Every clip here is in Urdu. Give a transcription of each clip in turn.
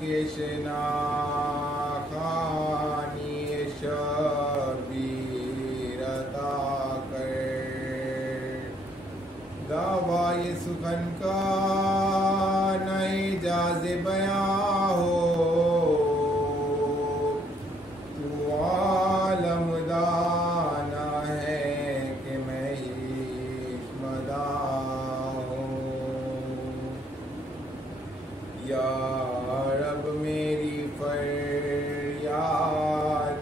کے شناخانی شبیر عطا کر، دعوی سخن کا نہ اجاز بیاں ہو، تو عالم دانا ہے کہ میں ہیچ مداح ہوں۔ یا رب میری فریاد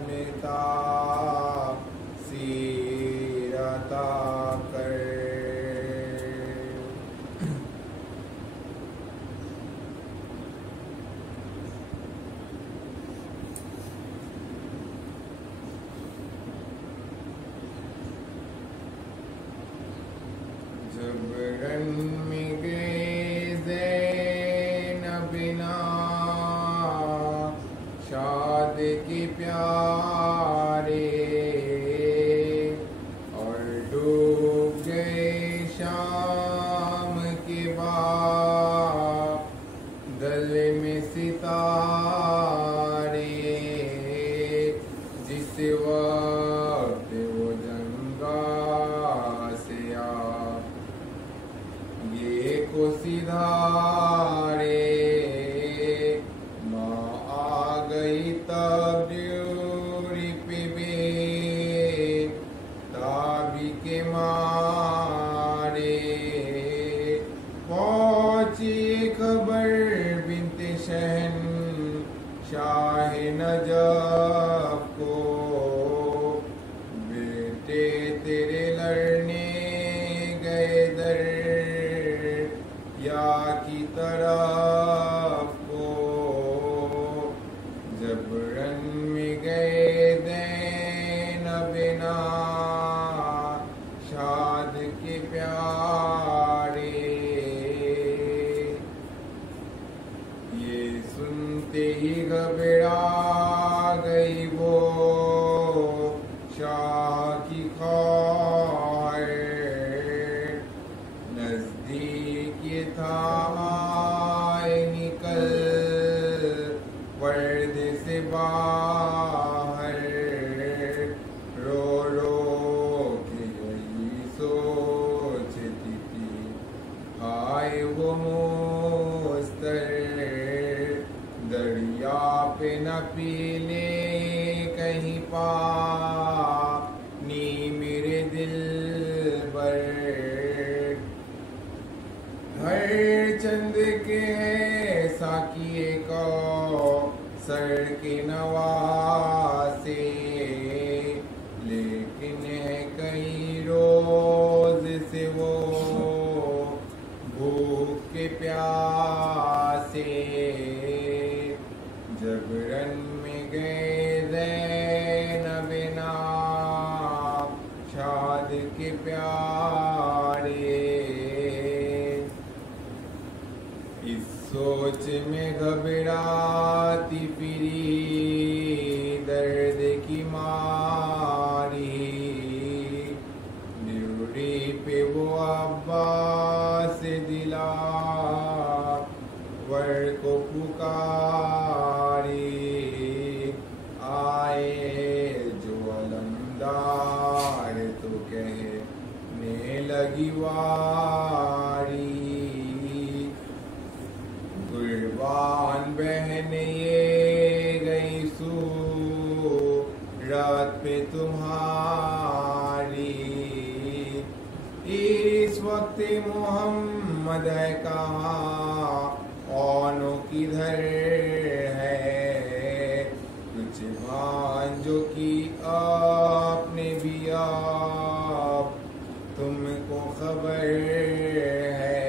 میں تاثیر عطا کر۔ جب رن میں گئے زینب نا شاد کے پیارے، اور ڈوب گئے شام کے بادل میں ستارے، جس وقت وہ جنگا سے یہ کو سدھارے، ماں آ گئی تب ڈیوری پہ بے تابی کے مارے، پہنچی خبر بنت شہنشاہ نجف کو، بیٹے تیرے لڑنے گئے دریا کی طرف کو، جب رن میں گئے زینب نا شاد کے پیارے، یہ سنتے ہی گھبرا گئی وہ شاہ کی خواہر، نزدیک یہ تھا آئے نکل پردے سے باہر، رو رو کے یہی سوچتی تھی آئے وہ مستر، دریا پہ نہ پی لے کہیں پانی میرے دل بر، ہر چند کے ہے ساقی کوثر کے نواسے، لیکن ہے کئی روز سے وہ بھوک کے پیاسے، جب رن میں گئے زینب نا شاد کے پیارے، اس سوچ میں گھبراتی پھری درد کی ماری، ڈیوٹی پہ وہ عباس دلاور کو پکاری، آئے جو علمدار تو کہنے لگی واری، قربان بہن یہ گئی صورت پہ تمہاری، اس وقت محمد ہے کہاں اونوں کدھر ہے، کچھ بھانجوں کی آپ نے بھی آپ تم کو خبر ہے،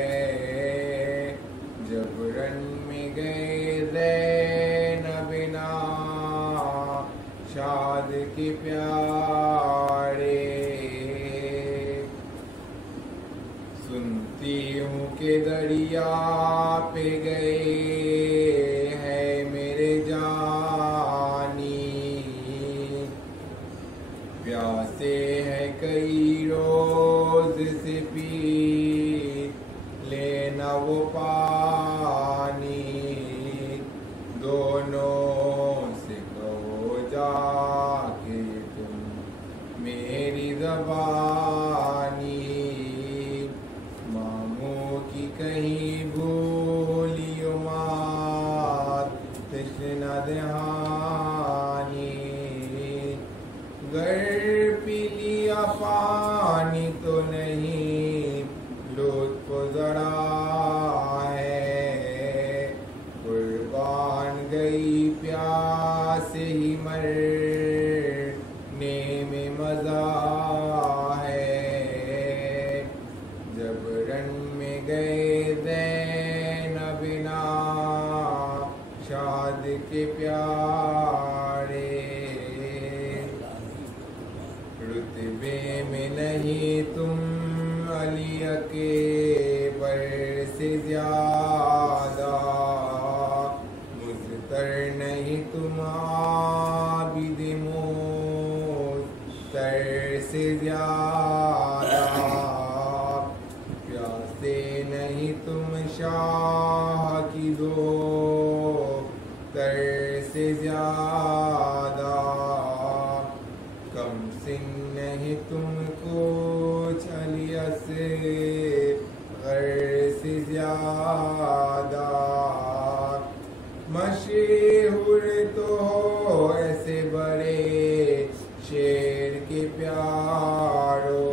جب رن میں گئے زینب نا شاد کے پیارے، سنتی ہوں کہ دریا پہ گئے ہے میرے جانی، پیاسے ہے کئی روز سے پی لینا وہ پانی، دونوں سے کہو جا کے تم میری زبانی، ماموں کی کہیں بھولیو مات تشنہ دہانی، گر پی لیا پانی تو نہیں لطف ذرا ہے، قربان گئی پیاس ہی مرنے میں مزہ ہے، جب رن میں گئے زینب نا شاد کے پیارے، رتبے میں نہیں تم علی اکبر سے زیادہ، مضطر نہیں تم عابد مضطر سے زیادہ، پیاسے نہیں تم شاہ کی دوستر سے زیادہ، کم سن نہیں تم کچھ علی اصغر سے زیادہ، مشہور تو ہو ایسے بڑے شیر کے پیارو،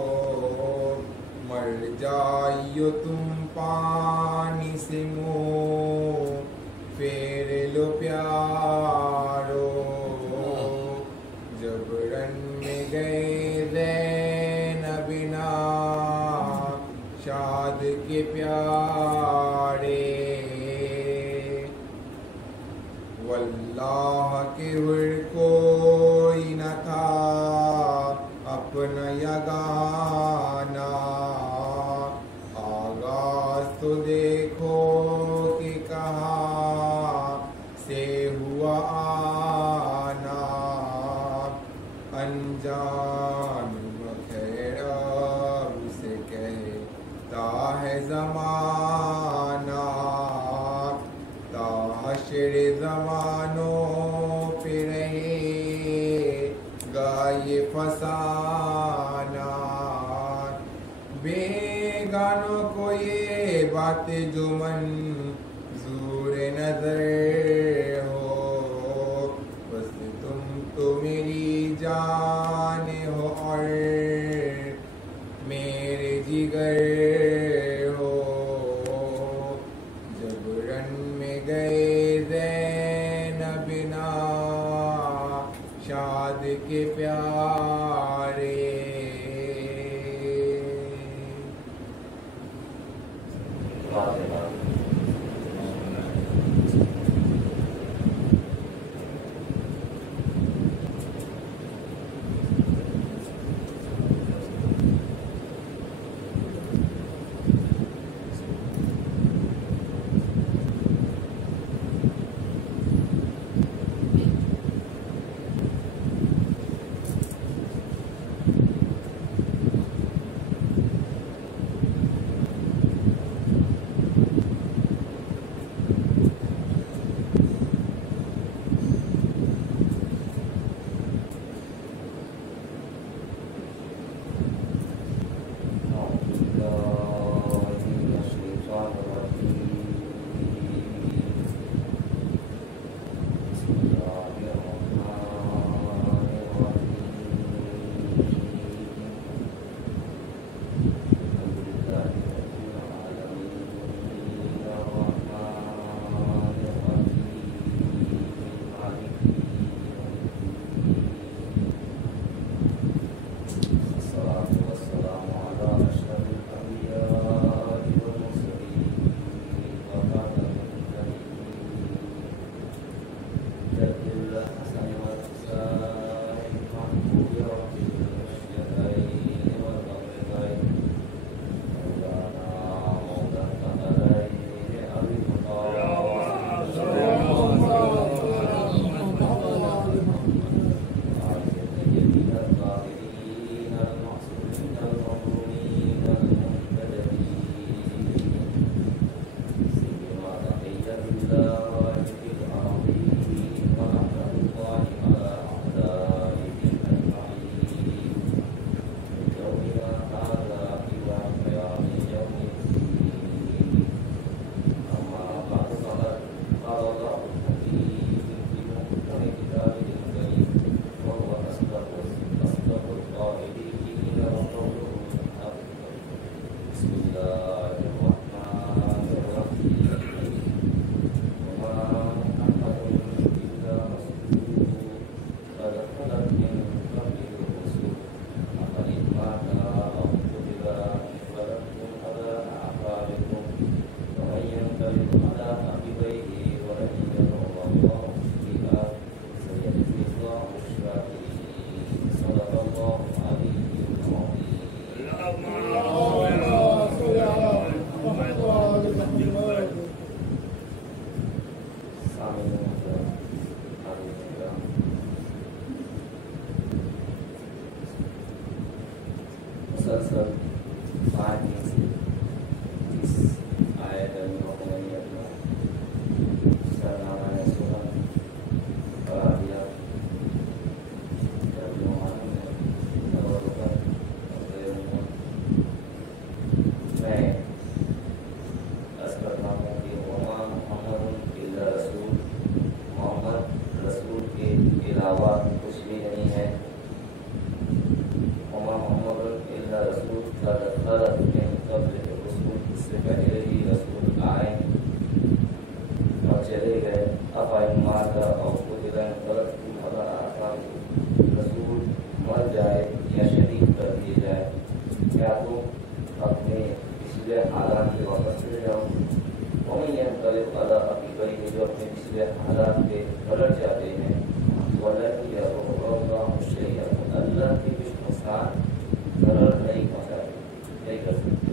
مر جائیو تم پانی سے منہ پھیر لو پیارو، جب رن میں گئے زینب نا شاد کے پیارے، واللہ کے حر کوئی نہ تھا اپنا یگانا، آغاز تو دیکھو کہ کہاں سے ہوا آنا، انجام بخیر اسے کہتا ہے زمانہ، تا حشر زمانوں پہ رہے گا یہ فسانہ، بیگانوں کو یہ بات جو منظور نظر ہو، بس تم تو میری جان ہو اور میرے جگر ہو، جب رن میں گئے زینب نا شاد کے پیارے، مسلسل 5 دن سے اس آیت المعمنی اپنا سرنامہ سنا پڑھا دیا. میں عرض کرتا ہوں کہ وما محمد الا رسول، محمد رسول کے علاوہ کچھ بھی نہیں ہے. وما محمد الا رسول قد خلت من قبلہ الرسل، اس سے پہلے ہی رسول آئے اور چلے گئے. افإن مات أو قتل انقلبتم على أعقابكم، رسول مر جائے یا شہید کر دیے جائے کیا تم اپنے پچھلے حالات پہ واپس چلے جاؤ؟ ومن ينقلب على عقبیہ، جو اپنے پچھلے حالات پہ پلٹ جاتے ہیں. ولن يضر الله شيئا، اللہ کی کچھ نقصان ضرر نہیں پہنچائے، نہیں کر سکتے.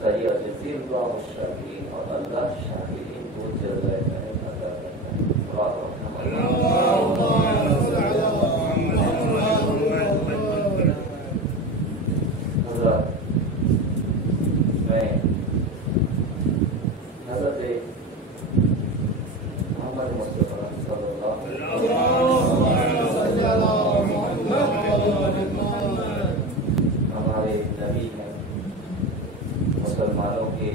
سيجزي الله الشاکرین، اور اللہ شاکرین کو جزائے خیر عطا کرتا ہے. میں حضرت محمد مصطفیٰ صلی اللہ علیہ وسلم ہمارے نبی ہیں، مسلمانوں کے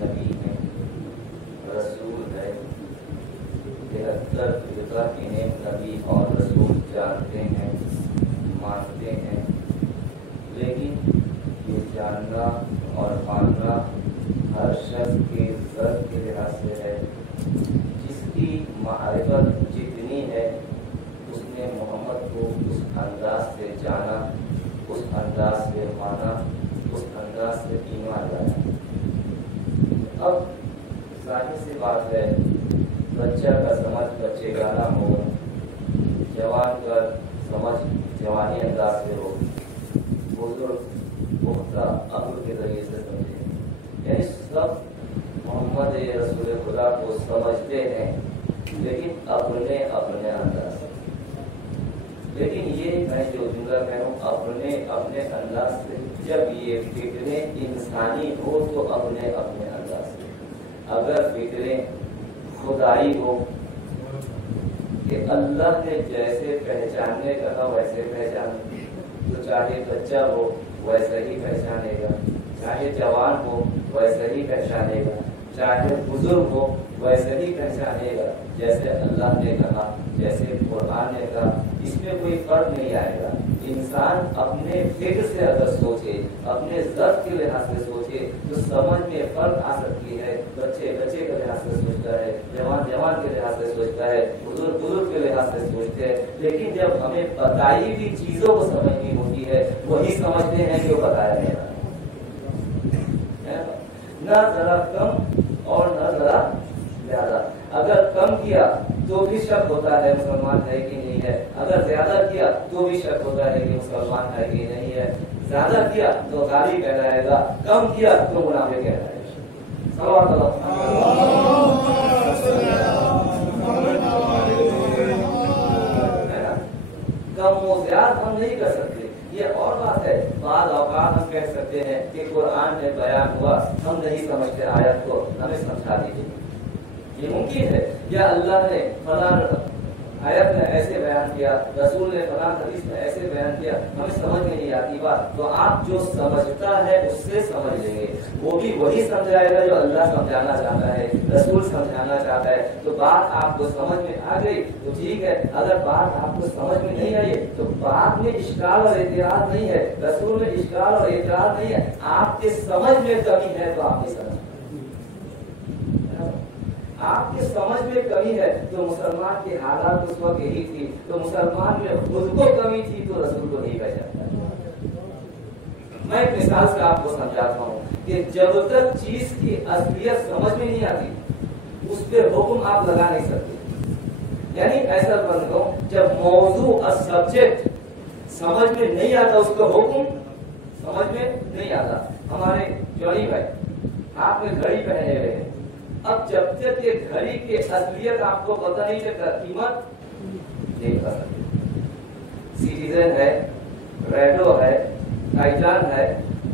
نبی ہیں، رسول ہے. 73 فرقہ انہیں نبی اور رسول جانتے ہیں، مانتے ہیں. لیکن یہ جاننا اور ماننا ہر شخص کے ذات کے لحاظ سے ہے. جس کی معرفت جتنی ہے اس نے محمد کو اس انداز سے جانا، اس انداز سے مانا، اس انداز سے ایمان لایا. اب ظاہر سی بات ہے، بچہ کا سمجھ بچے کا نہ ہو، جوان کا سمجھ جوانی انداز سے ہو، بزرگ پختہ عقل کے ذریعے سے سمجھے. یعنی سب محمد رسول خدا کو سمجھتے ہیں لیکن اپنے اپنے انداز سے. لیکن یہ میں جو جملہ کہہ رہا ہوں اپنے اپنے انداز سے، جب یہ فکریں انسانی ہو تو اپنے اپنے انداز سے. اگر فکریں خدائی ہو کہ اللہ نے جیسے پہچاننے کہا ویسے پہچانے، تو چاہے بچہ ہو ویسا ہی پہچانے گا، چاہے جوان ہو ویسا ہی پہچانے گا، چاہے بزرگ ہو ویسا ہی پہچانے گا. جیسے اللہ نے کہا، جیسے قرآن نے کہا، اس میں کوئی فرق نہیں آئے گا. انسان اپنے فکر سے اگر سوچے، اپنے ذات کے لحاظ سے سوچے تو سمجھ میں فرق آ سکتی ہے. بچے بچے کے لحاظ سے سوچتا ہے، جوان جوان کے لحاظ سے سوچتا ہے، بزرگ بزرگ کے لحاظ سے سوچتے ہیں. لیکن جب ہمیں بتائی ہوئی چیزوں کو سمجھنی ہوتی ہے وہی سمجھتے ہیں جو بتایا گیا، نہ ذرا کم اور نہ ذرا زیادہ. اگر کم کیا تو بھی شک ہوتا ہے مسلمان ہے کہ نہیں ہے، اگر زیادہ کیا تو بھی شک ہوتا ہے کہ مسلمان ہے کہ نہیں ہے. زیادہ کیا تو غالی کہلائے گا، کم کیا تو منافق کہلائے گا. صلوات اللہ. کم و زیادہ ہم نہیں کر سکتے. یہ اور بات ہے، بعض اوقات ہم کہہ سکتے ہیں کہ قرآن میں بیان ہوا، ہم نہیں سمجھتے آیت کو، ہمیں سمجھا دیجیے. یہ ممکن ہے، یا اللہ نے فلاں آیت میں ایسے بیان کیا، رسول نے فلاں حدیث میں ایسے بیان کیا، ہمیں سمجھ میں نہیں آتی بات، تو آپ جو سمجھتا ہے اس سے سمجھ لیں گے. وہ بھی وہی سمجھائے گا جو اللہ سمجھانا چاہتا ہے، رسول سمجھانا چاہتا ہے. تو بات آپ کو سمجھ میں آ گئی تو ٹھیک ہے، اگر بات آپ کو سمجھ میں نہیں آئی تو بات میں اشکال اور اعتراض نہیں ہے، رسول میں اشکال اور اعتراض نہیں ہے. آپ کے سمجھ میں کمی ہے تو آپ کی سمجھ، آپ کے سمجھ میں کمی ہے. تو مسلمان کی حالات اس وقت یہی تھی، تو مسلمان میں خود کو کمی تھی تو رسول کو نہیں پہچانتا. میں ایک مثال سے آپ کو سمجھاتا ہوں کہ جب تک چیز کی اصلیت سمجھ میں نہیں آتی اس پہ حکم آپ لگا نہیں سکتے. یعنی ایسا بندوں جب موضوع سبجیکٹ سمجھ میں نہیں آتا اس کا حکم سمجھ میں نہیں آتا. ہمارے جوڑی بھائی آپ نے گھڑی پہنے ہوئے ہیں، اب جب تک یہ گھڑی کی اصلیت آپ کو پتہ نہیں چلتا قیمت نہیں کر سکتے. سٹیزن ہے، ریڈو ہے، ٹائٹان ہے،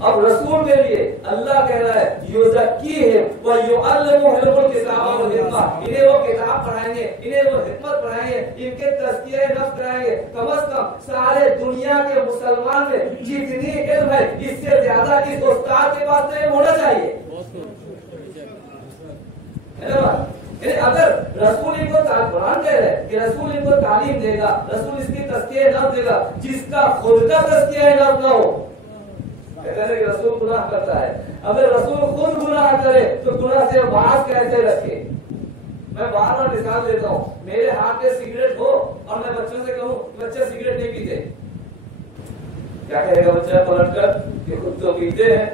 اب رسول کے لیے اللہ کہہ رہا ہے یزکیہم ویعلمہم الکتاب والحکمہ، انہیں وہ کتاب پڑھائیں گے، انہیں وہ حکمت پڑھائیں گے، ان کے تزکیہ نفس کرائیں گے۔ کم از کم سارے دنیا کے مسلمان میں جتنی علم ہے اس سے زیادہ اس استاد کے پاس علم ہونا چاہیے، ہے نا؟ یعنی اگر رسول ان کو قرآن کہہ رہے ہیں کہ رسول ان کو تعلیم دے گا، رسول اس کی تزکیہ نفس دے گا، جس کا خود کا تزکیہ نفس نہ ہو، کہتے ہیں کہ رسول گناہ کرتا ہے، اگر رسول خود گناہ کرے تو گناہ سے باز کیسے رکھے؟ میں بار بار مثال دیتا ہوں، میرے ہاتھ میں سگریٹ ہو اور میں بچوں سے کہوں بچے سگریٹ نہیں پیتے، کیا کہے گا بچہ پلٹ کر کہ خود تو پیتے ہیں،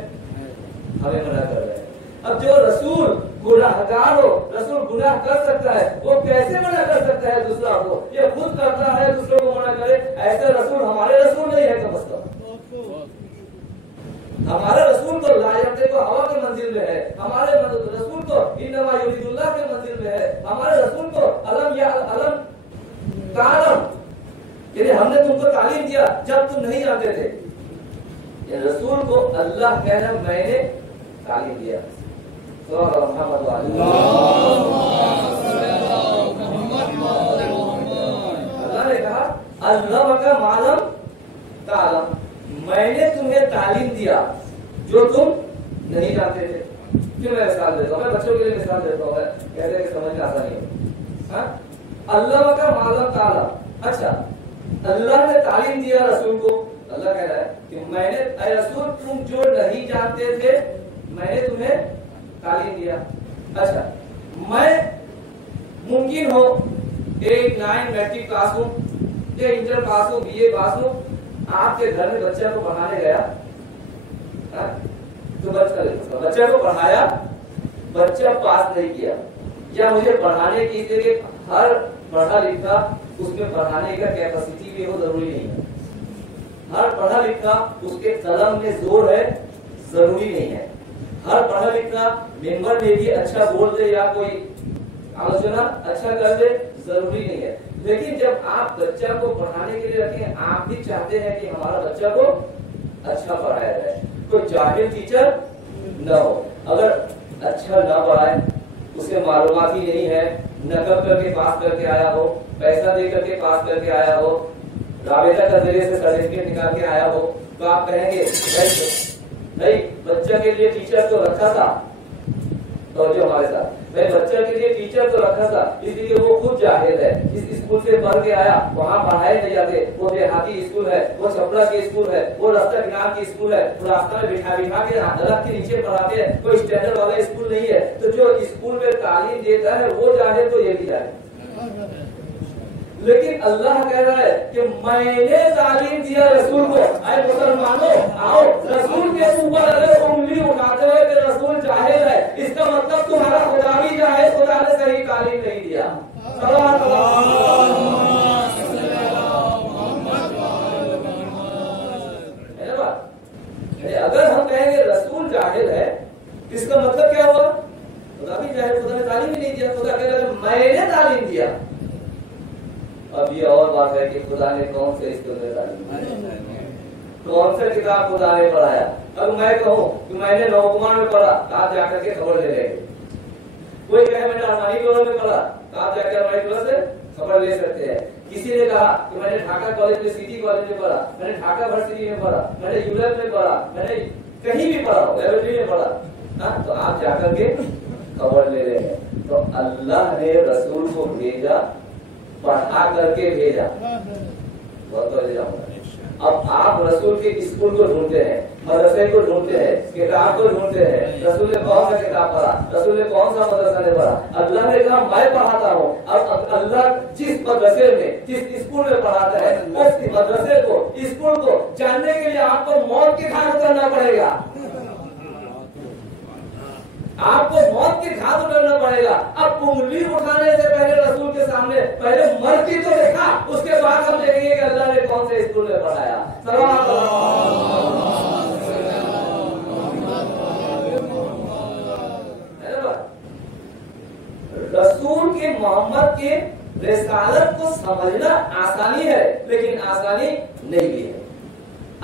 ہمیں منع کر رہے ہیں۔ اب جو رسول گناہگار ہو، رسول گناہ کر سکتا ہے، وہ کیسے منع کر سکتا ہے دوسرا کو؟ یہ خود کرتا ہے دوسروں کو منع کرے، ایسے رسول ہمارے رسول نہیں ہے کم از کم۔ ہمارے رسول تو لا یعتے کو ہوا کے منزل میں ہے، ہمارے رسول تو انما یرید اللہ کے منزل میں ہے، ہمارے رسول تو علم یا علم تعلم، یعنی ہم نے تم کو تعلیم دیا جب تم نہیں جانتے تھے، یہ رسول کو اللہ کہنا میں نے تعلیم دیا۔ اللہ نے کہا اللہ کا معلوم تعلم، میں نے تمہیں تعلیم دیا جو تم نہیں جانتے تھے۔ پھر میں مثال دیتا ہوں، میں بچوں کے لیے مثال دیتا ہوں، کہتے ہیں کہ سمجھ میں آسانی ہے۔ اللہ کا معلوم تعلم، اچھا اللہ نے تعلیم دیا رسول کو، اللہ کہہ رہا ہے کہ میں نے اے رسول تم جو نہیں جانتے تھے میں نے تمہیں تعلیم دیا۔ اچھا میں ممکن ہو 8 9 میٹرک پاس ہوں یا انٹر پاس ہوں، بی اے پاس ہوں، آپ کے گھر میں بچہ کو پڑھانے گیا تو بچہ کو پڑھایا، بچہ پاس نہیں کیا، یا مجھے پڑھانے کی کہ ہر پڑھا لکھا اس میں پڑھانے کا کیپیسٹی بھی ہو ضروری نہیں ہے، ہر پڑھا لکھا اس کے قلم میں زور ہے ضروری نہیں ہے، ہر پڑھا لکھا ممبر میں بھی اچھا بول دے یا کوئی آلوچنا اچھا کر دے ضروری نہیں ہے، لیکن جب آپ بچہ کو پڑھانے کے لیے رکھیں آپ بھی چاہتے ہیں کہ ہمارا بچہ کو اچھا پڑھایا جائے، کوئی جاہل ٹیچر نہ ہو، اگر اچھا نہ پڑھائے، اسے معلومات ہی نہیں ہے، نقل کر کے پاس کر کے آیا ہو، پیسہ دے کر کے پاس کر کے آیا ہو، رابطہ کے ذریعے سے سرٹیفکیٹ نکال کے آیا ہو، تو آپ کہیں گے نہیں بچہ کے لیے ٹیچر تو رکھا تھا، تو جو ہمارے ساتھ میں بچہ کے لیے ٹیچر تو رکھا تھا اس لیے وہ خود جاہل ہے، اس اسکول سے پڑھ کے آیا، وہاں پڑھائے نہیں جاتے، وہ دیہاتی اسکول ہے، وہ چھپڑا کی اسکول ہے، وہ راستہ کنار کی اسکول ہے، وہ راستہ میں بٹھا کے درخت کے نیچے پڑھاتے ہیں، کوئی اسٹینڈرڈ والا اسکول نہیں ہے، تو جو اسکول میں تعلیم دیتا ہے وہ جاہل تو یہ بھی جاہل۔ لیکن اللہ کہہ رہا ہے کہ میں نے تعلیم دیا رسول کو، اے مسلمانوں آؤ رسول کے اوپر اگر انگلی اٹھاتے ہوئے کہ رسول جاہل ہے، اس کا مطلب تمہارا خدا بھی جاہل، خدا نے صحیح تعلیم نہیں دیا۔ اگر ہم کہیں گے رسول جاہل ہے اس کا مطلب کیا ہوا؟ خدا بھی جاہل، خدا نے تعلیم ہی نہیں دیا، خدا کہہ رہا ہے میں نے تعلیم دیا۔ اب یہ اور بات ہے کہ خدا نے کون سے اسکول میں تعلیم دی، کون سے کتاب خدا نے پڑھایا؟ اب میں کہوں کہ میں نے نوکمان میں پڑھا، آپ جا کر کے خبر لے لیں گے، کوئی کہے میں نے ارمانی کالج میں پڑھا، آپ جا کے ارمانی کالج سے خبر لے سکتے ہیں۔ کسی نے کہا کہ میں نے ڈھاکہ کالج میں سٹی کالج میں پڑھا، میں نے ڈھاکہ یونیورسٹی میں پڑھا، میں نے یورپ میں پڑھا، میں نے کہیں بھی پڑھا ہو، لیبورٹری میں پڑھا، تو آپ جا کر کے خبر لے لیں گے۔ تو اللہ نے رسول کو بھیجا، پڑھا کر کے بھیجا۔ اب آپ رسول کے اسکول کو ڈھونڈتے ہیں، مدرسے کو ڈھونڈتے ہیں، کتاب کو ڈھونڈتے ہیں، رسول نے کون سا کتاب پڑھا، رسول نے کون سا مدرسہ نے پڑھا؟ اللہ نے کہا میں پڑھاتا ہوں۔ اب اللہ جس مدرسے میں جس اسکول میں پڑھاتا ہے اس مدرسے کو اسکول کو جاننے کے لیے آپ کو موت کے گھاٹ اترنا پڑے گا، آپ کو موت کے گھاٹ اترنا پڑے گا۔ اب انگلی اٹھانے سے پہلے رسول کے سامنے پہلے مرتی تو دیکھا، اس کے بعد ہم دیکھیں گے کہ اللہ نے کون سے اسکول میں پڑھایا۔ رسول کے محمد کے رسالت کو سمجھنا آسانی ہے لیکن آسانی نہیں بھی ہے۔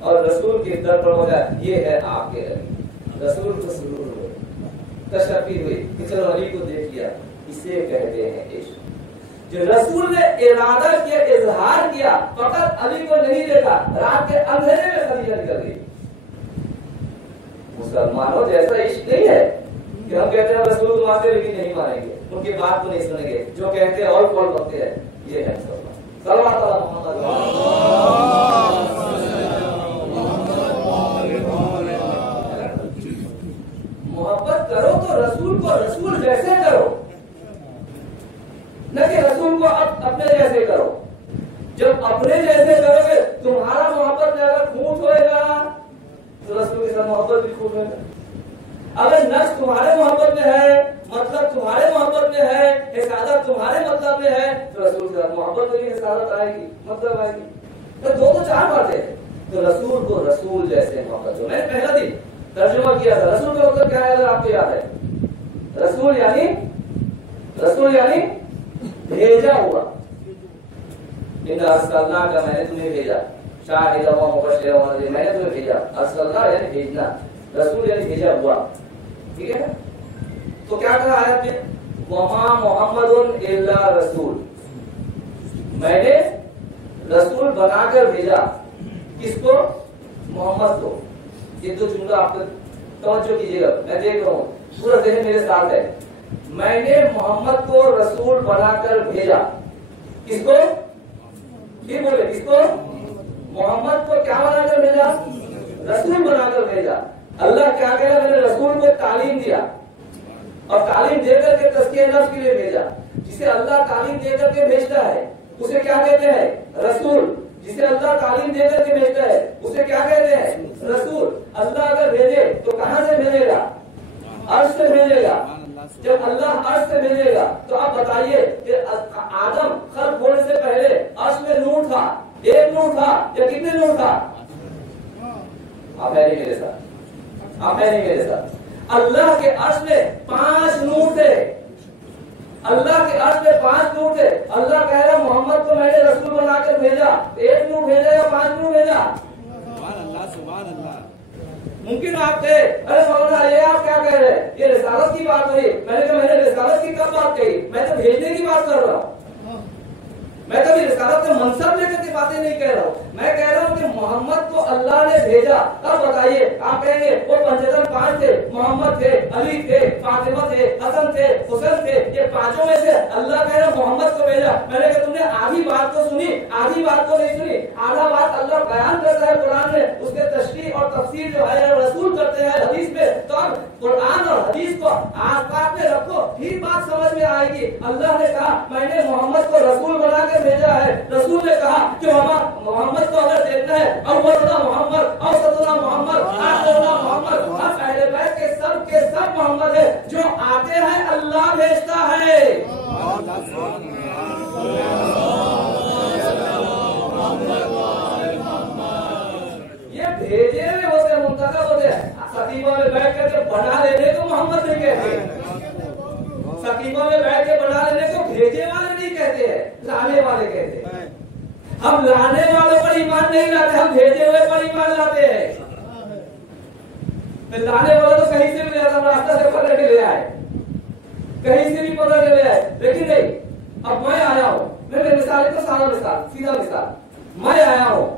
اور رسول کے در پر ہو جائے، یہ ہے آپ کے علی۔ رسول کو سرور ہوئے، تشفی ہوئی کہ چلو علی کو دیکھ لیا، اسے کہتے ہیں عشق۔ جو رسول نے ارادہ کیا، اظہار کیا، فقط علی کو نہیں دیکھا، رات کے اندھیرے میں خدیجہ نکل گئی۔ مسلمانوں جیسا عشق نہیں ہے کہ ہم کہتے ہیں رسول کو مانتے لیکن نہیں مانیں گے، ان کی بات کو نہیں سنیں گے، جو کہتے ہیں اور کون بکتے ہیں، یہ ہے مسلمان۔ صلوات اللہ محمد۔ محبت کرو تو رسول کو رسول جیسے کرو، نہ کہ رسول کو اپنے جیسے کرو۔ جب اپنے جیسے کرو گے تمہارا محبت میں اگر کھوٹ ہوئے گا تو رسول کے ساتھ محبت بھی کھوٹ ہوئے گا۔ اگر نفس تمہارے محبت میں ہے، مطلب تمہارے محبت میں ہے، حسادت تمہارے مطلب میں ہے، تو رسول کے ساتھ محبت میں حسادت آئے گی، مطلب آئے گی۔ تو دو تو چار باتیں ہیں۔ تو رسول کو رسول جیسے محبت ہو۔ میں نے پہلا دن ترجمہ کیا تھا، رسول کا مطلب کیا ہے اگر آپ کو یاد ہے؟ رسول یعنی بھیجا ہوا۔ ارسلناک، میں نے تمہیں بھیجا، شاہدا و مبشرا و نذیرا، میں نے تمہیں بھیجا۔ ارسلنا یعنی بھیجنا، رسول یعنی بھیجا ہوا، ٹھیک ہے؟ تو کیا کہا آیت میں؟ وما محمد الا رسول، میں نے رسول بنا کر بھیجا، کس کو؟ محمد کو۔ یہ دو جملہ آپ توجہ کیجیے گا، میں دیکھ رہا ہوں پورا ذہن میرے ساتھ ہے۔ میں نے محمد کو رسول بنا کر بھیجا، کس کو؟ یہ بولے کس کو؟ محمد کو کیا بنا کر بھیجا؟ رسول بنا کر بھیجا۔ اللہ کیا کہہ رہا؟ میں نے رسول کو تعلیم دیا، اور تعلیم دے کر کے تزکیہ نفس کے لیے بھیجا۔ جسے اللہ تعلیم دے کر کے بھیجتا ہے اسے کیا کہتے ہیں؟ رسول۔ جسے اللہ تعلیم دے کر کے بھیجتا ہے اسے کیا کہتے ہیں؟ رسول۔ اللہ اگر بھیجے تو کہاں سے بھیجے گا؟ عرش سے بھیجے گا۔ جب اللہ عرش سے بھیجے گا تو آپ بتائیے کہ آدم خلق ہونے سے پہلے عرش میں نور تھا، ایک نور تھا یا کتنے نور تھا؟ آپ ہے نہیں میرے ساتھ، آپ ہے نہیں میرے ساتھ۔ اللہ کے عرش میں 5 نور تھے، اللہ کے عرش میں 5 نور تھے۔ اللہ کہہ رہا محمد کو میں نے رسول بنا کر بھیجا، 1 نور بھیجا یا 5 نور بھیجا؟ سبحان اللہ۔ ممکن آپ کہے ارے مولانا یہ آپ کیا کہہ رہے ہیں، یہ رسالت کی بات ہوئی۔ میں نے کہا میں نے رسالت کی کب بات کہی؟ میں تو بھیجنے کی بات کر رہا ہوں، میں کبھی رسالت کا منصب لے کر کے باتیں نہیں کہہ رہا ہوں۔ میں کہہ رہا ہوں کہ محمد کو اللہ نے بھیجا۔ اب بتائیے، آپ کہیں گے وہ 5 تھے، محمد تھے، علی تھے، فاطمہ تھے، حسن تھے، حسین تھے، یہ 5 میں سے اللہ کہہ رہا محمد کو بھیجا۔ میں نے کہا تم نے آدھی بات کو سنی، آدھی بات کو نہیں سنی۔ آدھا بات اللہ بیان کرتا ہے قرآن میں، اس کے تشریح اور تفسیر جو ہے رسول کرتے ہیں حدیث میں۔ تو اب قرآن اور حدیث کو آس پاس میں رکھو، پھر بات سمجھ میں آئے گی۔ اللہ نے کہا میں نے محمد کو رسول بنا کے بھیجا ہے۔ رسول نے کہا کہ محمد کو اگر دیکھنا ہے اولنا محمد، اوسطنا محمد، آخرنا محمد، اب اہل بیت کے سب محمد ہے، جو آتے ہیں اللہ بھیجتا ہے۔ یہ بھیجے ہوئے ہوتے ہیں، منتخب ہوتے ہیں۔ سقیفہ میں بیٹھ کر کے بنا لینے کو محمد نہیں کہتے، سقیفہ میں بیٹھ کے بنا لینے کو بھیجے والے نہیں کہتے ہیں، لانے والے کہتے ہیں۔ ہم لانے والوں پر ایمان نہیں لاتے، ہم بھیجے ہوئے پر ایمان لاتے ہیں۔ لانے والا تو کہیں سے بھی لے آتا، راستہ سے پکڑ کے لے آئے، کہیں سے بھی پکڑ کے لے آئے، لیکن نہیں۔ اب میں آیا ہوں، میں مثال تو سارا مثال، سیدھا مثال، میں آیا ہوں،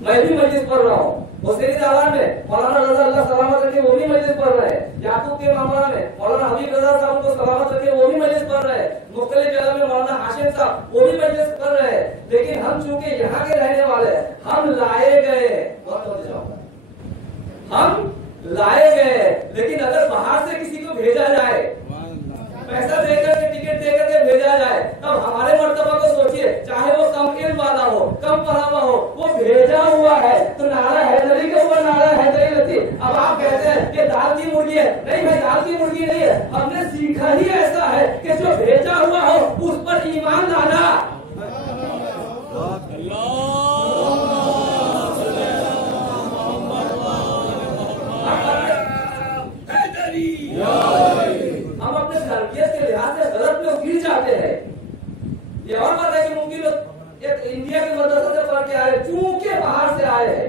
میں بھی مجلس پڑھ رہا ہوں، حسینی دوران میں مولانا رضا اللہ سلامت رکھے وہ بھی مجلس پڑھ رہے ہیں، یعقوب کے معاملہ میں مولانا حبیب رضا صاحب کو سلامت رکھے وہ بھی مجلس پڑھ رہے ہیں، مختلف جگہ میں مولانا ہاشم صاحب وہ بھی مجلس پڑھ رہے ہیں۔ لیکن ہم چونکہ یہاں کے رہنے والے ہیں، ہم لائے گئے ہیں، ہم لائے گئے ہیں۔ لیکن اگر باہر سے کسی کو بھیجا جائے، پیسہ دے کر کے ٹکٹ دے کر کے بھیجا جائے، تب ہمارے مرتبہ کو سوچیے، چاہے وہ کم علم والا ہو، کم پڑھا ہوا ہو، وہ بھیجا ہوا ہے تو نعرہ حیدری کے اوپر نعرہ حیدری لگتی۔ اب آپ کہتے ہیں کہ دال کی مرغی ہے، نہیں بھائی دال کی مرغی نہیں ہے، ہم نے سیکھا ہی ایسا ہے کہ جو بھیجا ہوا ہو اس پر ایمان لانا۔ ہم اپنے تربیت کے لحاظ سے غلط میں گر جاتے ہیں۔ یہ اور بات ہے کہ ممکن ایک انڈیا کے مدرسے سے پڑھ کے آئے، چونکہ باہر سے آئے ہیں،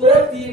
2-3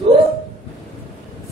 2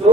2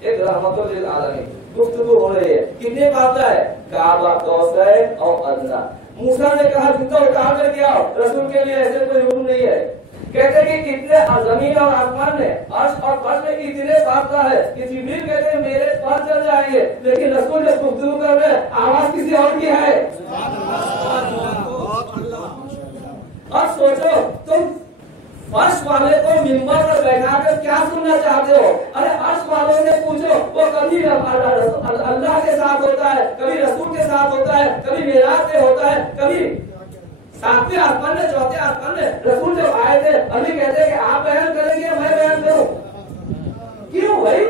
ایک رحمت للعالمین گفتگو ہو رہی ہے. کتنے پاتا ہے؟ کعبہ، کوثر اور ادنا. موسیٰ نے کہا جوتا اتار کر کے آؤ. رسول کے لیے ایسے کوئی حکم نہیں ہے. کہتے کہ کتنے زمین اور آسمان میں عرش اور فرش میں اتنے فاصلہ ہے کہ جبریل کہتے ہیں میرے پر چل جائیں گے، لیکن رسول جب گفتگو کر رہے ہیں آواز کسی اور کی ہے. اور سوچو تم فرش والے کو منبر پر بیٹھا کر کیا سننا چاہتے ہو؟ ارے عرش والوں نے پوچھو، وہ کبھی اللہ کے ساتھ ہوتا ہے، کبھی رسول کے ساتھ ہوتا ہے، کبھی معراج پہ ہوتا ہے، کبھی ساتویں آسمان میں، چوتھے آسمان میں. رسول جب آئے تھے ابھی کہتے کہ آپ بیان کریں گے میں بیان کروں. کیوں بھائی؟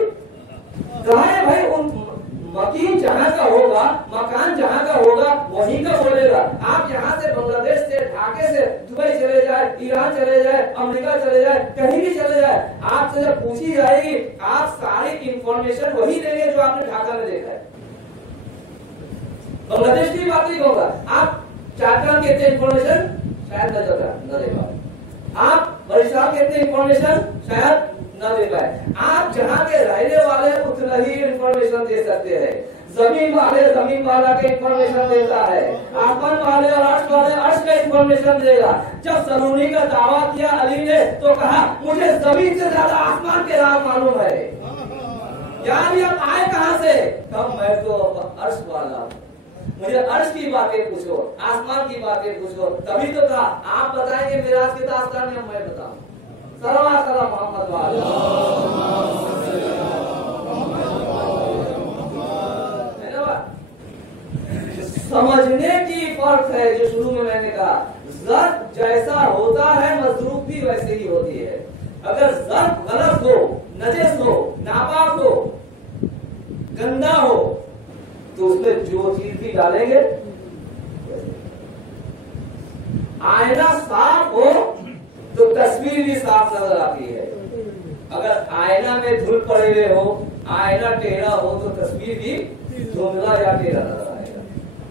کہا ہے بھائی ان مکین جہاں کا ہوگا، مکان جہاں کا ہوگا وہیں کا بولے گا. آپ یہاں سے بنگلہ دیش سے، ڈھاکے سے دبئی چلے جائے، ایران چلے جائے، امریکہ چلے جائے، کہیں بھی چلے جائے، آپ سے جب پوچھی جائے گی آپ ساری انفارمیشن وہی دیں گے جو آپ نے ڈھاکہ میں دیکھا ہے. بنگلہ دیش کی بات نہیں ہوگا. آپ چاٹان کہتے ہیں انفارمیشن شاید نہ دے پائے. آپ بریشار کہتے ہیں انفارمیشن شاید نہ دے پائے. آپ جہاں کے رہنے والے اتنا ہی انفارمیشن دے سکتے ہیں. زمین والے زمین والا کے انفارمیشن دیتا ہے، آسمان والے اور عرش والے عرش کا انفارمیشن دے گا. جب سلونی کا دعویٰ کیا علی نے تو کہا مجھے زمین سے زیادہ آسمان کے راز معلوم ہے. یعنی اب آئے کہاں سے؟ میں تو عرش والا ہوں، مجھے عرش کی باتیں پوچھو، آسمان کی باتیں پوچھو. تبھی تو کہا آپ بتائیں گے میراج کی داستان میں میں بتاؤں. صلوات علی محمد وعلی سمجھنے کی فرق ہے. جو شروع میں نے کہا ضرب جیسا ہوتا ہے مضروب بھی ویسے ہی ہوتی ہے. اگر ضرب غلط ہو، نجس ہو، ناپاک ہو، گندا ہو تو اس میں جو چیز بھی ڈالیں گے. آئینہ صاف ہو تو تصویر بھی صاف نظر آتی ہے. اگر آئینہ میں دھول پڑے ہوئے ہو، آئینہ ٹیڑھا ہو تو تصویر بھی دھندلا یا ٹیڑھا نظر آئے گا.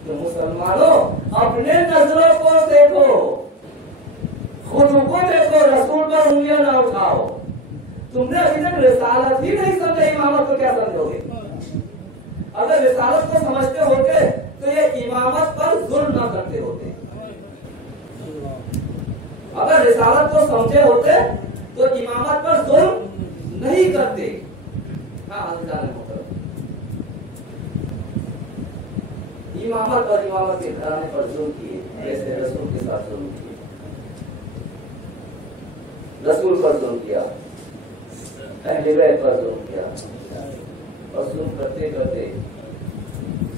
تو مسلمانوں اپنے نظروں کو دیکھو، خود کو دیکھو، رسول پر انگلیاں نہ اٹھاؤ. تم نے ابھی تک رسالت ہی نہیں سمجھا، امامت کو کیا سمجھو گے؟ اگر رسالت کو سمجھتے ہوتے تو یہ امامت پر ظلم نہ کرتے ہوتے. اگر رسالت کو سمجھے ہوتے تو امامت پر ظلم نہیں کرتے. ہاں امامت اور امامت کے گھرانے پر ظلم کیے جیسے رسول کے ساتھ ظلم کیے. رسول پر ظلم کیا، اہل بیت پر ظلم کیا، اور ظلم کرتے کرتے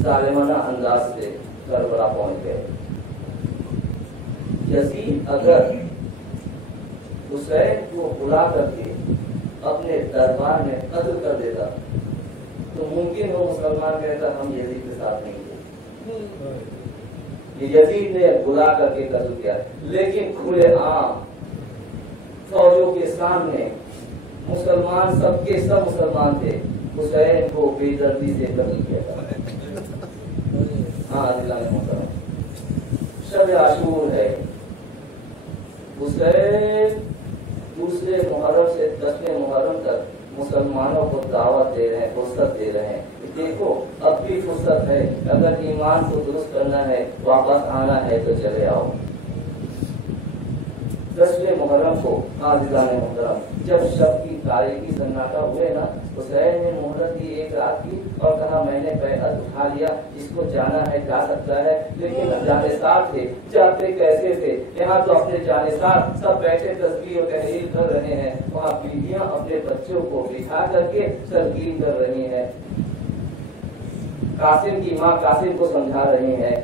ظالمانہ انداز سے کربلا پہنچ گئے. یزید اگر حسین کو بلا کر کے اپنے دربار میں قتل کر دیتا تو ممکن ہو مسلمان کہتا ہم یزید کے ساتھ نہیں تھے. یزید نے بلا کر کے قتل کیا، لیکن کھلے عام فوجوں کے سامنے مسلمان سب کے سب مسلمان تھے، حسین کو بے دردی سے قتل کیا تھا. ہاں اللہ محترم شب عاشور ہے. حسین دوسرے محرم سے 10ویں محرم تک مسلمانوں کو دعوت دے رہے ہیں، فرصت دے رہے ہیں. دیکھو اب بھی فرصت ہے، اگر ایمان کو درست کرنا ہے، واپس آنا ہے تو چلے آؤ. 10ویں محرم کو عزیزان محترم جب شب کی تاریخی سناٹا ہوئے نا، حسین نے مہلت دی ایک رات کی اور کہا میں نے بیعت اٹھا لیا، جس کو جانا ہے جا سکتا ہے. لیکن جانثار تھے، جاتے کیسے تھے؟ یہاں تو اپنے جانثار سب بیٹھے تسبیح و تحلیل کر رہے ہیں، وہاں بیویاں اپنے بچوں کو بٹھا کر کے تلقین کر رہی ہیں. قاسم کی ماں قاسم کو سمجھا رہی ہیں،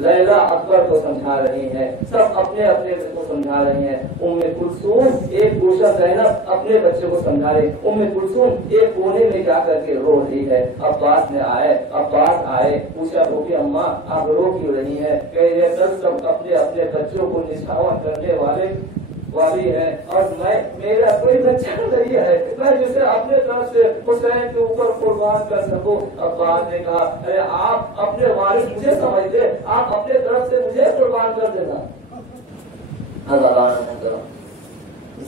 لیلا اکبر کو سمجھا رہی ہیں، سب اپنے اپنے کو سمجھا رہی ہیں. ام کلثوم ایک گوشہ زینب اپنے بچے کو سمجھا رہی. ام کلثوم ایک کونے میں جا کر کے رو رہی ہے. عباس آئے پوچھا رو کہ اماں آپ رو کیوں رہی ہیں؟ کہ یہ سب اپنے اپنے بچوں کو نشاور کرنے والی ہے اور میرا کوئی بچہ نہیں ہے، میں جسے اپنے طرف سے حسین کے اوپر قربان کر سکوں. عباس نے کہا ارے آپ اپنے وارث مجھے سمجھتے، آپ اپنے طرف سے مجھے قربان کر دینا.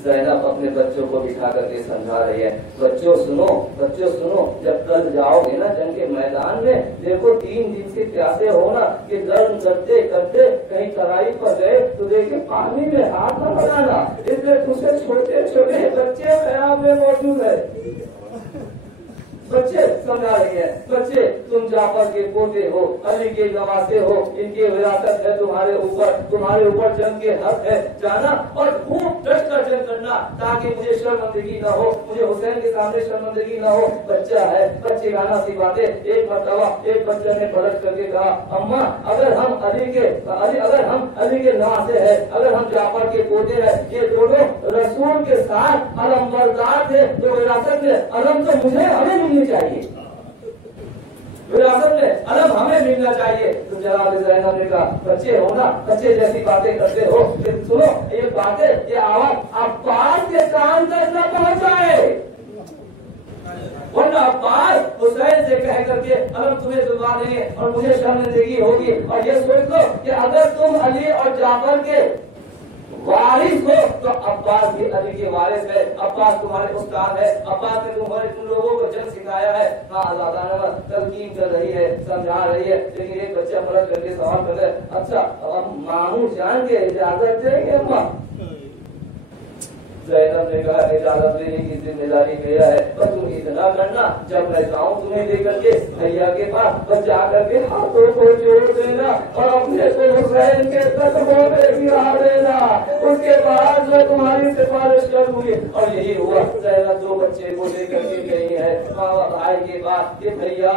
زینب اپنے بچوں کو بٹھا کر کے سمجھا رہی ہے، بچوں سنو، بچوں سنو، جب کل جاؤ گے نا جنگ کے میدان میں، دیکھو 3 دن سے پیاسے ہو نا کہ گرم کرتے کرتے کہیں ترائی پر گئے تو دیکھیں پانی میں ہاتھ نہ بنانا، اس لیے تم سے چھوٹے چھوٹے بچے خیال میں موجود ہے۔ بچے سمجھا رہی ہے، بچے تم جعفر کے پوتے ہو، علی کے نواسے ہو، ان کی وراثت ہے تمہارے اوپر جنگ کے حق ہے، جانا اور خوب ڈٹ کر جنگ کرنا تاکہ مجھے شرمندگی نہ ہو، مجھے حسین کے سامنے شرمندگی نہ ہو۔ بچہ ہے، بچے گانا سکھاتے، ایک مرتبہ ایک بچے نے پلٹ کر کے کہا، اماں اگر ہم علی کے نواسے ہیں، اگر ہم جعفر کے پوتے ہیں، یہ دونوں رسول کے ساتھ علم بردار تھے تو وراثت میں علم تو ہمیں ملنی چاہیے، وراثت میں علم ہمیں ملنا چاہیے۔ تو جناب زینب نے کہا، بچے ہو نا، بچے جیسی باتیں کرتے ہو، کہ سنو یہ باتیں، یہ آواز عباس کے کان تک نہ پہنچ جائے، ورنہ عباس حسین سے کہہ کر کے علم تمہیں دلوا دیں گے اور مجھے شرمندگی ہوگی۔ اور یہ سوچ لو کہ اگر تم علی اور جعفر کے وارث ہو تو عباس بھی علی کے وارث ہے، عباس تمہارے استاد ہے، عباس نے تم لوگوں کو جنگ سکھایا ہے۔ ہاں اللہ تعالیٰ تلقین کر رہی ہے، سمجھا رہی ہے، لیکن ایک بچہ پلٹ کر کے سوال کر رہے، اچھا اب ماموں جان کے اجازت دیں گے اماں؟ زینب نے کہا اجازت لینے کی ذمہ داری میرا ہے، پر تم اتنا کرنا جب میں جاؤں تمہیں لے کر کے بھیا کے پاس، بس جا کر کے ہاتھوں کو جوڑ دینا اور اپنے کو حسین کے قدموں پہ گرا دینا، اس کے بعد میں تمہاری سفارش کروں گی۔ اور یہی ہوا، زینب 2 بچے کو لے کر کے گئی ہے بھائی کے پاس کہ بھیا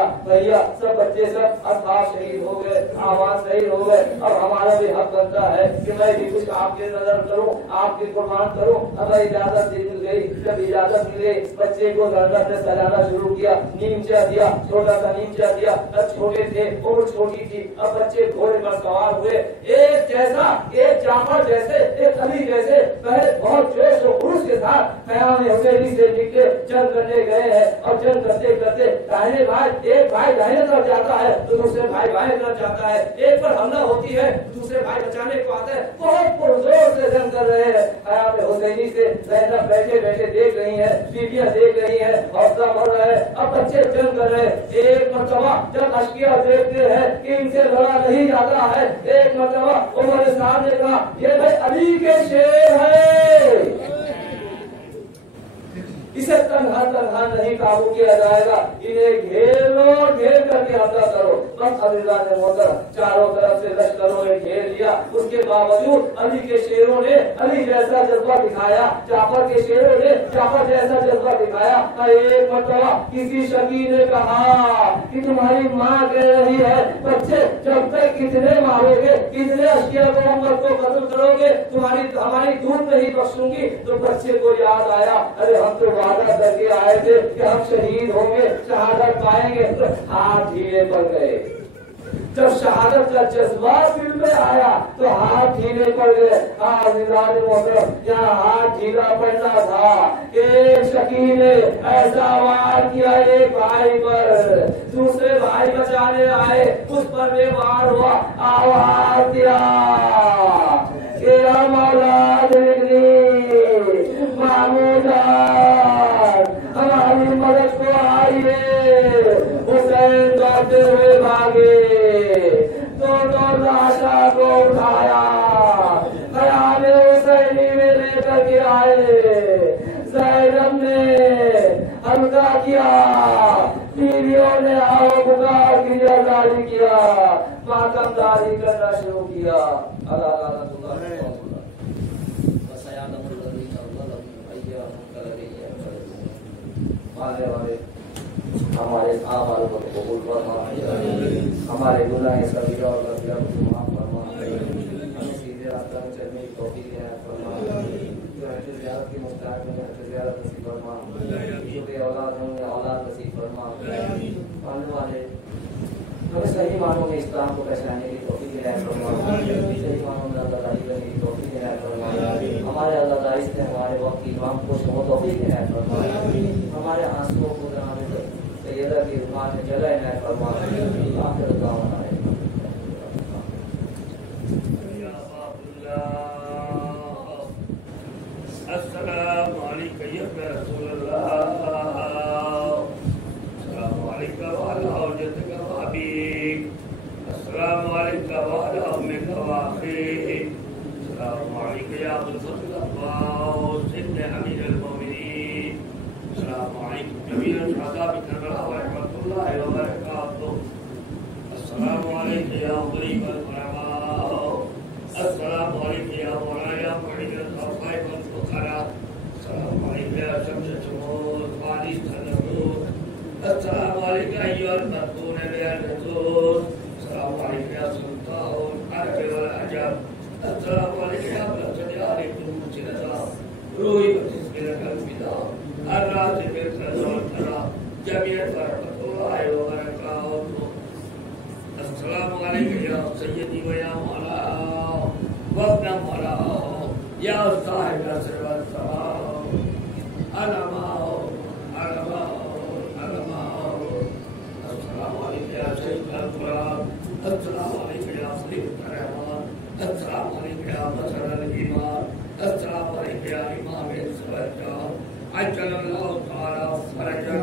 سب بچے سب اصحاب شہید ہو گئے، آواز شہید ہو گئے، اب ہمارا بھی حق بنتا ہے کہ میں بھی کچھ آپ کے نظر کروں، آپ کی قربان کروں۔ اب اجازت مل گئی، جب اجازت ملے بچے کو زیادہ سے سلانا شروع کیا، نیمچا دیا، چھوٹا سا نیمچا دیا، چھوٹے تھے عمر چھوٹی تھی، اب بچے گھوڑے پر سوار ہوئے، ایک جیسا، ایک جعفر جیسے، ایک علی جیسے، پہلے بہت جوش و خروش کے ساتھ قیام حسینی سے نکلے، جنگ کرنے گئے ہیں۔ اور جنگ کرتے کرتے داہنے بھائی، ایک بھائی داہنے طرف جاتا ہے تو دوسرے بھائی بائیں طرف جاتا ہے، ایک پر حملہ ہوتی ہے دوسرے بھائی بچانے کو آتا ہے، بہت پرزور سے جنگ کر رہے ہیں۔ قیام حسینی سے زینب بیٹھے بیٹھے دیکھ رہی ہے، بیویاں دیکھ رہی ہے، حوصلہ بڑھ رہا ہے، اب بچے جنگ کر رہے ہیں۔ ایک مرتبہ جب اشکیا دیکھتے ہیں کہ ان سے لڑا نہیں جاتا ہے، ایک مرتبہ عمر صاحب نے کہا یہ بھائی علی کے شیر ہے، اسے تنہا نہیں قابو کیا جائے گا، انہیں گھیرو، گھیر کر کے حملہ کرو۔ بس عزیزان محترم چاروں طرف سے لشکروں نے گھیر لیا، اس کے باوجود علی کے شیروں نے علی جیسا جذبہ دکھایا، جعفر کے شیروں نے جعفر جیسا جذبہ دکھایا۔ ایک مرتبہ کسی شکی نے کہا کہ تمہاری ماں کہہ رہی ہے بچے جب تک کتنے مارو گے، کتنے اشکیا کو امت کو قتل کرو گے، ہماری دودھ نہیں بخشوں گی۔ تو بچے کو یاد آیا، ارے ہم تو وعدہ کر کے آئے تھے کہ ہم شہید ہوں گے، شہادت پائیں گے، تو ہاتھ ڈھیلے پڑ گئے۔ جب شہادت کا جذبہ دل میں آیا تو ہاتھ ڈھیلے پڑ گئے۔ عزیزان محترم یہاں ہاتھ ڈھیلا پڑنا تھا، ایک شکی نے ایسا وار کیا ایک بھائی پر، دوسرے بھائی بچانے آئے، اس پر بھی وار ہوا، آواز دیا کہ اولاد محمودان ہماری مدد کو آئیے۔ حسین دوڑتے ہوئے بھاگے، دونوں لاشا کو اٹھایا، خیال حسینی میں لے کر کے آئے۔ زینب نے ہلکا کیا، بیویوں نے آؤ پکار کی جاری کیا، ماتم داری کرنا شروع کیا۔ اللہ تعالیٰ ہمارے اعمال کو قبول فرما، ہمارے گناہ صغیرہ اور کبیرہ کو معاف فرما، ہمیں سیدھے راستہ میں چلنے کی توفیق عنایت فرما، جو حج زیارت کی مستحق ہیں حج زیارت نصیب فرما، جو بے اولاد ہوں اولاد نصیب فرما، ماننے والے ہمیں صحیح معنوں میں اسلام کو پہچانے کی توفیق عنایت فرما، صحیح معنوں میں اللہ تعالی کرنے کی توفیق عنایت فرما، ہمارے اللہ تعالی سے ہمارے وقت کی امام کو شمو توفیق عنایت فرما، ہمارے آنسوؤں کو سیدہ کی رحمان میں جلہ عنایت فرما، آخر دعوانا ہے السلام علیکم یا غریب الغرباء السلام علیکم یا مولانا معین الضعفاء والفقراء السلام علیکم یا شمس الشموس فانس النجوم السلام علیکم ایھا المذکور بالرسول السلام علیکم یا سلطان العرب والعجم السلام علیکم یا بلد علیکم سنتا روحی بسم الفدا الرازق القدر والقرا جميع برکت اللہ وبرکاتہ السلام علیکم یا سیدی و یا مولا وابن مولا یا صاحب العصر والزمان علماء السلام علیکم یا سید القرآن السلام علیکم یا خلیفۃ الرحمن السلام علیکم یا بصر الایمان السلام علیکم یا امام الزوجات عجل اللہ تعالی فرجا